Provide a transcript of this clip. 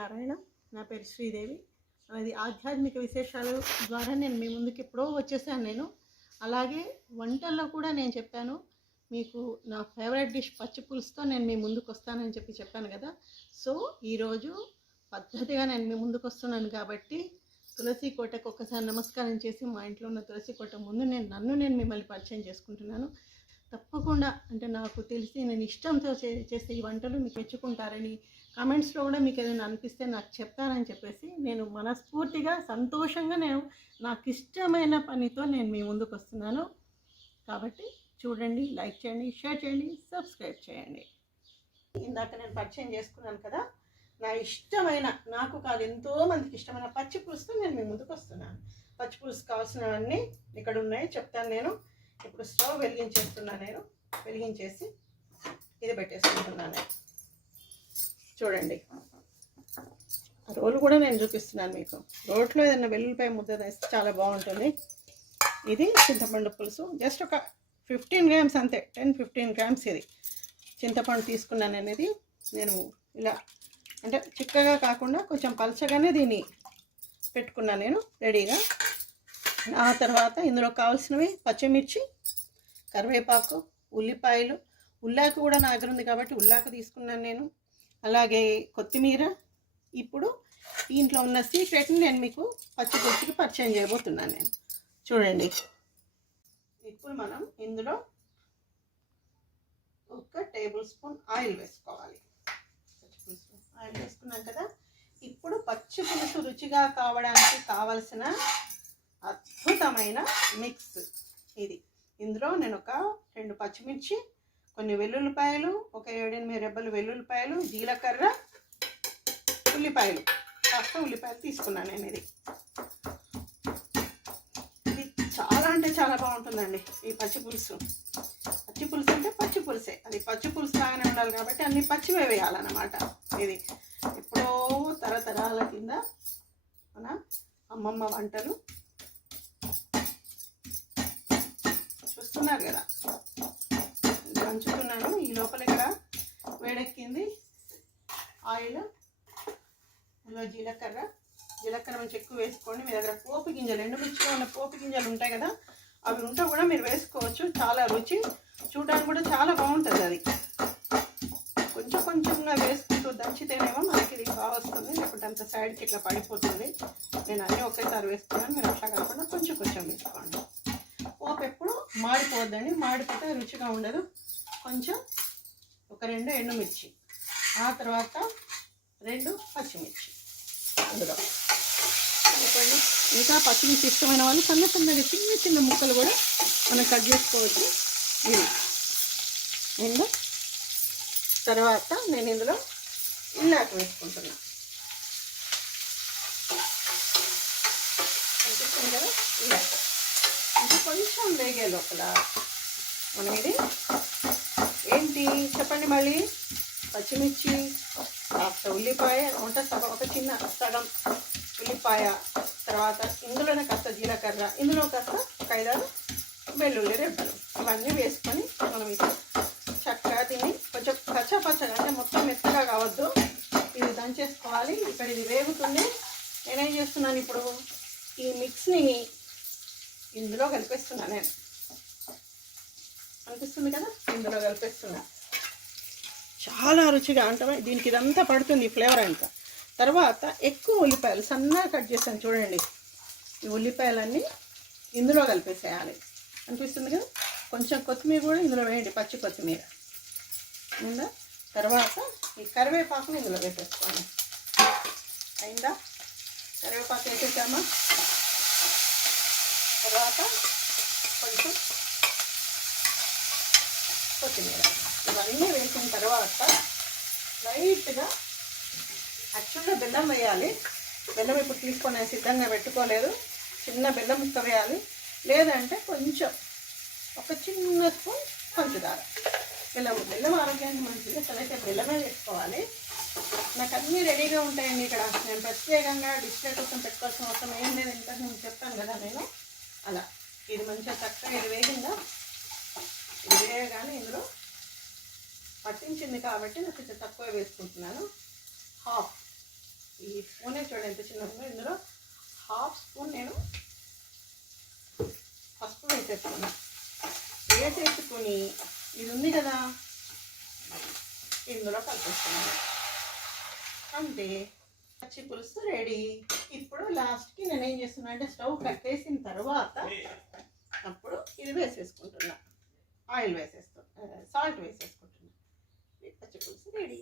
శ్రీమన్నారాయణ. నా పేరు శ్రీదేవి. అది ఆధ్యాత్మిక విశేషాలు ద్వారా నేను మీ ముందుకు ఎప్పుడో వచ్చేసాను నేను. అలాగే వంటల్లో కూడా నేను చెప్పాను మీకు నా ఫేవరెట్ డిష్ పచ్చి పులుసుతో నేను మీ ముందుకు వస్తానని చెప్పాను కదా. సో ఈరోజు పద్ధతిగా నేను మీ ముందుకు వస్తున్నాను కాబట్టి తులసి కోటకు ఒక్కసారి నమస్కారం చేసి మా ఇంట్లో ఉన్న తులసి కోట ముందు నన్ను మిమ్మల్ని పరిచయం చేసుకుంటున్నాను. తప్పకుండా అంటే నాకు తెలిసి నేను ఇష్టంతో చేసే ఈ వంటలు మీకు మెచ్చుకుంటారని, కామెంట్స్లో కూడా మీకు ఏదైనా అనిపిస్తే నాకు చెప్తానని చెప్పేసి నేను మనస్ఫూర్తిగా సంతోషంగా నాకు ఇష్టమైన పనితో నేను మీ ముందుకు వస్తున్నాను. కాబట్టి చూడండి, లైక్ చేయండి, షేర్ చేయండి, సబ్స్క్రైబ్ చేయండి. ఇందాక నేను పరిచయం చేసుకున్నాను కదా, నా ఇష్టమైన, నాకు కాదు ఎంతోమందికి ఇష్టమైన పచ్చి పులుసుతో నేను మీ ముందుకు వస్తున్నాను. పచ్చి పులుసు కావాల్సినవన్నీ ఇక్కడ ఉన్నాయి, చెప్తాను నేను. ఇప్పుడు స్టవ్ వెలిగించేస్తున్నాను. నేను వెలిగించేసి ఇది పెట్టేసుకుంటున్నాను. చూడండి, రోలు కూడా నేను చూపిస్తున్నాను మీకు. రోట్లో ఏదైనా వెల్లుల్లిపాయ ముద్ద వేస్తే చాలా బాగుంటుంది. ఇది చింతపండు పులుసు, జస్ట్ ఒక 15 గ్రామ్స్ అంతే, 10-15 గ్రామ్స్ ఇది చింతపండు తీసుకున్నాను అనేది. నేను ఇలా అంటే చిక్కగా కాకుండా కొంచెం పలచగానే దీన్ని పెట్టుకున్నాను నేను రెడీగా. ఆ తర్వాత ఇందులో కావాల్సినవి పచ్చిమిర్చి, కరివేపాకు, ఉల్లిపాయలు, ఉల్లాకు కూడా నా దగ్గర ఉంది కాబట్టి ఉల్లాకు తీసుకున్నాను నేను, అలాగే కొత్తిమీర. ఇప్పుడు దీంట్లో ఉన్న సీక్రెట్ని నేను మీకు పచ్చి పులుసుకి పరిచయం చేయబోతున్నాను నేను. చూడండి, ఇప్పుడు మనం ఇందులో 1 టేబుల్ స్పూన్ ఆయిల్ వేసుకోవాలి. ఆయిల్ వేసుకున్నాం కదా. ఇప్పుడు పచ్చి పులుసు రుచిగా కావడానికి కావలసిన అద్భుతమైన మిక్స్ ఇది. ఇందులో నేను ఒక 2 పచ్చిమిర్చి, కొన్ని వెల్లుల్లిపాయలు, ఒక 7-8 రెబ్బలు వెల్లుల్లిపాయలు, జీలకర్ర, ఉల్లిపాయలు, కాస్త ఉల్లిపాయలు తీసుకున్నాను నేను. ఇది చాలా అంటే చాలా బాగుంటుందండి ఈ పచ్చి పులుసు. పచ్చి పులుసు అంటే పచ్చి పులుసే, అది పచ్చి పులుసు లాగానే ఉండాలి కాబట్టి అన్ని పచ్చివే వేయాలన్నమాట. ఇది ఎప్పుడో తరతరాల కింద మన అమ్మమ్మ వంటలు చూస్తున్నారు కదా. దంచుతున్నాను. ఈ లోపల ఇక్కడ వేడెక్కింది ఆయిల్. ఇందులో జీలకర్ర కొంచెం ఎక్కువ వేసుకోండి. మీ దగ్గర పోపు గింజలు, ఎండుమిర్చిలో ఉన్న పోపు గింజలు ఉంటాయి కదా, అవి ఉంటే కూడా మీరు వేసుకోవచ్చు. చాలా రుచి, చూడడానికి కూడా చాలా బాగుంటుంది. అది కొంచెంగా వేసుకుంటూ దంచితేనేమో మనకి ఇది బాగా వస్తుంది, లేకుంటే అంత సైడ్కి ఇట్లా పడిపోతుంది. నేను అన్నీ ఒకేసారి వేసుకున్నాను, మీరు అట్లా కాకుండా కొంచెం వేసుకోండి. పోపు ఎప్పుడు మాడిపోద్దండి, మాడిపోతే రుచిగా ఉండదు. కొంచెం ఒక 2 ఎండుమిర్చి, ఆ తర్వాత 2 పచ్చిమిర్చి అందులో చెప్పండి. ఇంకా పచ్చిమిర్చి ఇష్టమైన వాళ్ళు సన్నగా చిన్న ముక్కలు కూడా మనం కట్ చేసుకోవచ్చు. ఇది అండ్ తర్వాత నేను ఇందులో ఉల్లాకు వేసుకుంటున్నాను. అనిపిస్తుంది కదా ఉల్లాకు. ఇంకా కొంచెం వేగే లోపల మనం ఇది ఏంటి చెప్పండి మళ్ళీ, పచ్చిమిర్చి, కాస్త ఉల్లిపాయ ఉంటే ఒక చిన్న సగం ఉల్లిపాయ, తర్వాత ఇందులోనే కాస్త జీలకర్ర, ఇందులో కాస్త 5-6 వెల్లుల్లి రెబ్బలు, ఇవన్నీ వేసుకొని మనం ఇది చక్కగా తిని కొంచెం పచ్చగా అంటే మొత్తం మెత్తగా కావద్దు, ఇది దంచేసుకోవాలి. ఇక్కడ ఇది వేగుతుంది. నేనేం చేస్తున్నాను ఇప్పుడు, ఈ మిక్స్ని ఇందులో కలిపేస్తున్నాను. నేను అనిపిస్తుంది కదా, ఇందులో కలిపేస్తున్నా. చాలా రుచిగా అంటే దీనికి ఇదంతా పడుతుంది ఈ ఫ్లేవర్ అంతా. తర్వాత ఎక్కువ ఉల్లిపాయలు సన్నగా కట్ చేస్తాను చూడండి. ఈ ఉల్లిపాయలన్నీ ఇందులో కలిపేసేయాలి. అనిపిస్తుంది కదా. కొంచెం కొత్తిమీర కూడా ఇందులో వేయండి, పచ్చి కొత్తిమీర ఉందా. తర్వాత ఈ కరివేపాకుని ఇందులో వేసేసుకోండి. అయిందా, కరివేపాకు వేసేసామా. తర్వాత కొంచెం కొత్తిమీర, ఇవన్నీ వేసిన తర్వాత లైట్గా యాక్చువల్గా బెల్లం వేయాలి. బెల్లం ఇప్పుడు తీసుకొని నేను సిద్ధంగా పెట్టుకోలేదు. చిన్న బెల్లం ముక్క వేయాలి, లేదంటే కొంచెం ఒక చిన్న స్పూన్ పంచదార. బెల్లం ఆరోగ్యానికి మంచిది, అసలైతే బెల్లమే వేసుకోవాలి. నాకు అన్నీ రెడీగా ఉంటాయండి ఇక్కడ. నేను ప్రత్యేకంగా డిస్ప్లే కోసం పెట్టుకోవాల్సిన అవసరం ఏం లేదు. ఇంకా నేను చెప్పాను కదా నేను అలా. ఇది మంచిగా చక్కగా ఇది వేగిందా, ఇది వేయగానే ఇందులో పట్టించింది కాబట్టి నాకు కొంచెం తక్కువ వేసుకుంటున్నాను. హాఫ్ ఈ స్పూనే చూడండి ఎంత చిన్న ఉందో. ఇందులో హాఫ్ స్పూన్ నేను పసుపు వేసేసుకున్నాను. వేసేసుకుని ఇది ఉంది కదా ఇందులో కలిపేస్తున్నాను. అంటే పచ్చి పులుసు రెడీ. ఇప్పుడు లాస్ట్కి నేను ఏం చేస్తున్నా అంటే స్టవ్ కట్టేసిన తర్వాత అప్పుడు ఇది వేసేసుకుంటున్నా, ఆయిల్ వేసేస్తాను, సాల్ట్ వేసేసుకుంటున్నా. పచ్చి పులుసు రెడీ.